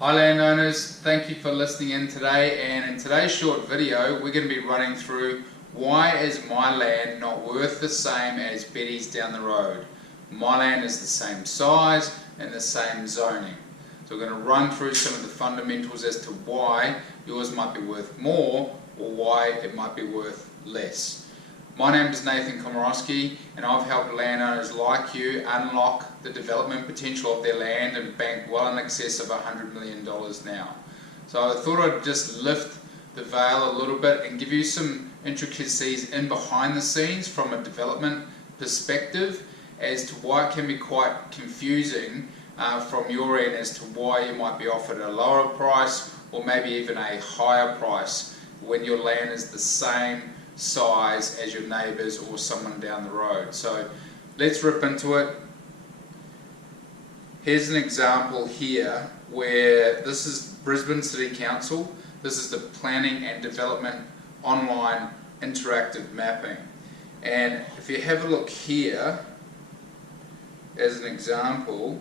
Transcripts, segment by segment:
Hi landowners, thank you for listening in today, and in today's short video we're going to be running through why is my land not worth the same as Betty's down the road. My land is the same size and the same zoning. So we're going to run through some of the fundamentals as to why yours might be worth more or why it might be worth less. My name is Nathan Komorowski, and I've helped landowners like you unlock the development potential of their land and bank well in excess of $100 million now. So I thought I'd just lift the veil a little bit and give you some intricacies in behind the scenes from a development perspective as to why it can be quite confusing from your end as to why you might be offered a lower price or maybe even a higher price when your land is the same size as your neighbours or someone down the road. So let's rip into it. Here's an example here where this is Brisbane City Council. This is the planning and development online interactive mapping, and if you have a look here as an example,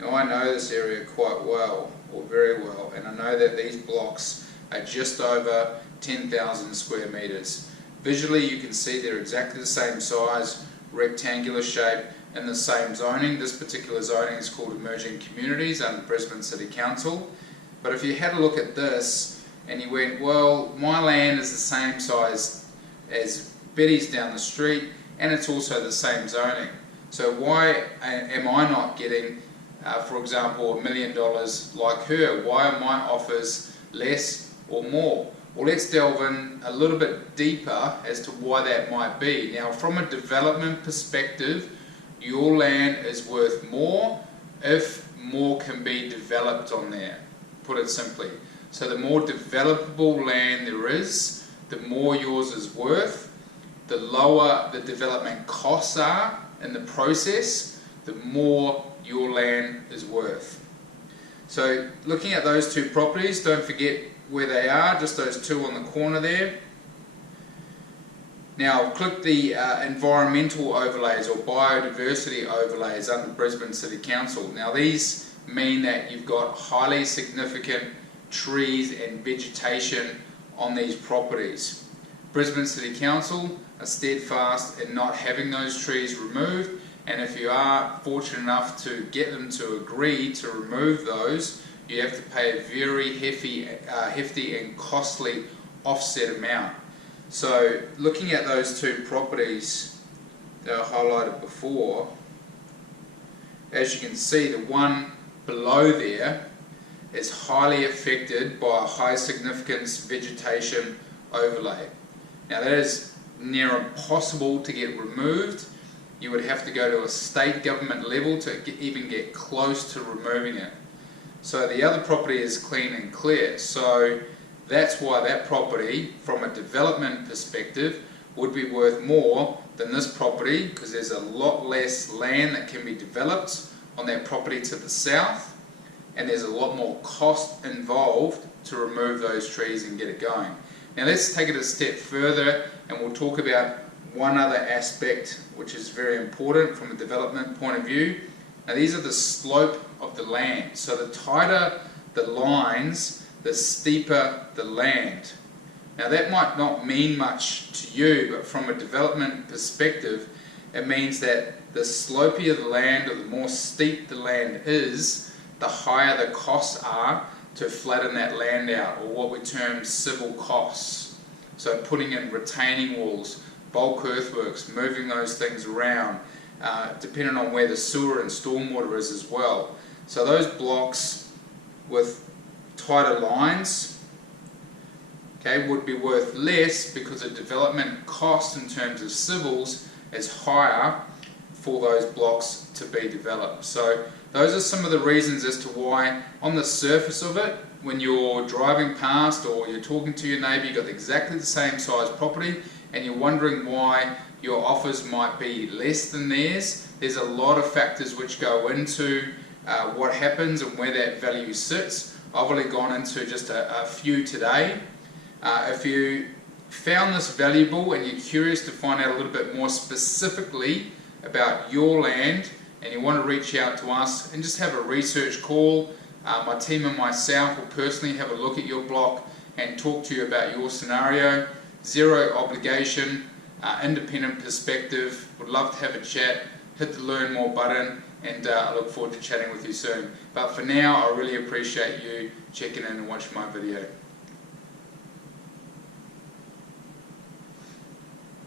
now I know this area quite well, or very well, and I know that these blocks are just over 10,000 square meters. Visually you can see they're exactly the same size, rectangular shape, and the same zoning. This particular zoning is called Emerging Communities under Brisbane City Council. But if you had a look at this and you went, well, my land is the same size as Betty's down the street and it's also the same zoning, so why am I not getting for example $1 million like her? Why are my offers less or more? Well, let's delve in a little bit deeper as to why that might be. Now, from a development perspective, your land is worth more if more can be developed on there, put it simply. So the more developable land there is, the more yours is worth. The lower the development costs are in the process, the more your land is worth. So looking at those two properties, don't forget where they are, just those two on the corner there. Now click the environmental overlays or biodiversity overlays under Brisbane City Council. Now these mean that you've got highly significant trees and vegetation on these properties. Brisbane City Council are steadfast in not having those trees removed, and if you are fortunate enough to get them to agree to remove those, you have to pay a very hefty and costly offset amount. So looking at those two properties that I highlighted before, as you can see, the one below there is highly affected by a high significance vegetation overlay. Now that is near impossible to get removed. You would have to go to a state government level to even get close to removing it. So the other property is clean and clear, so that's why that property from a development perspective would be worth more than this property, because there's a lot less land that can be developed on that property to the south, and there's a lot more cost involved to remove those trees and get it going. Now let's take it a step further and we'll talk about one other aspect which is very important from a development point of view. Now these are the slope of the land. So the tighter the lines, the steeper the land. Now that might not mean much to you, but from a development perspective, it means that the slopier the land or the more steep the land is, the higher the costs are to flatten that land out, or what we term civil costs. So putting in retaining walls, bulk earthworks, moving those things around, depending on where the sewer and stormwater is as well. So those blocks with tighter lines, okay, would be worth less because the development cost in terms of civils is higher for those blocks to be developed. So those are some of the reasons as to why on the surface of it, when you're driving past or you're talking to your neighbour, you've got exactly the same size property and you're wondering why your offers might be less than theirs. There's a lot of factors which go into what happens and where that value sits. I've only gone into just a few today. If you found this valuable and you're curious to find out a little bit more specifically about your land and you want to reach out to us and just have a research call, My team and myself will personally have a look at your block and talk to you about your scenario. Zero obligation, independent perspective. Would love to have a chat. Hit the learn more button, and I look forward to chatting with you soon. But for now, I really appreciate you checking in and watching my video.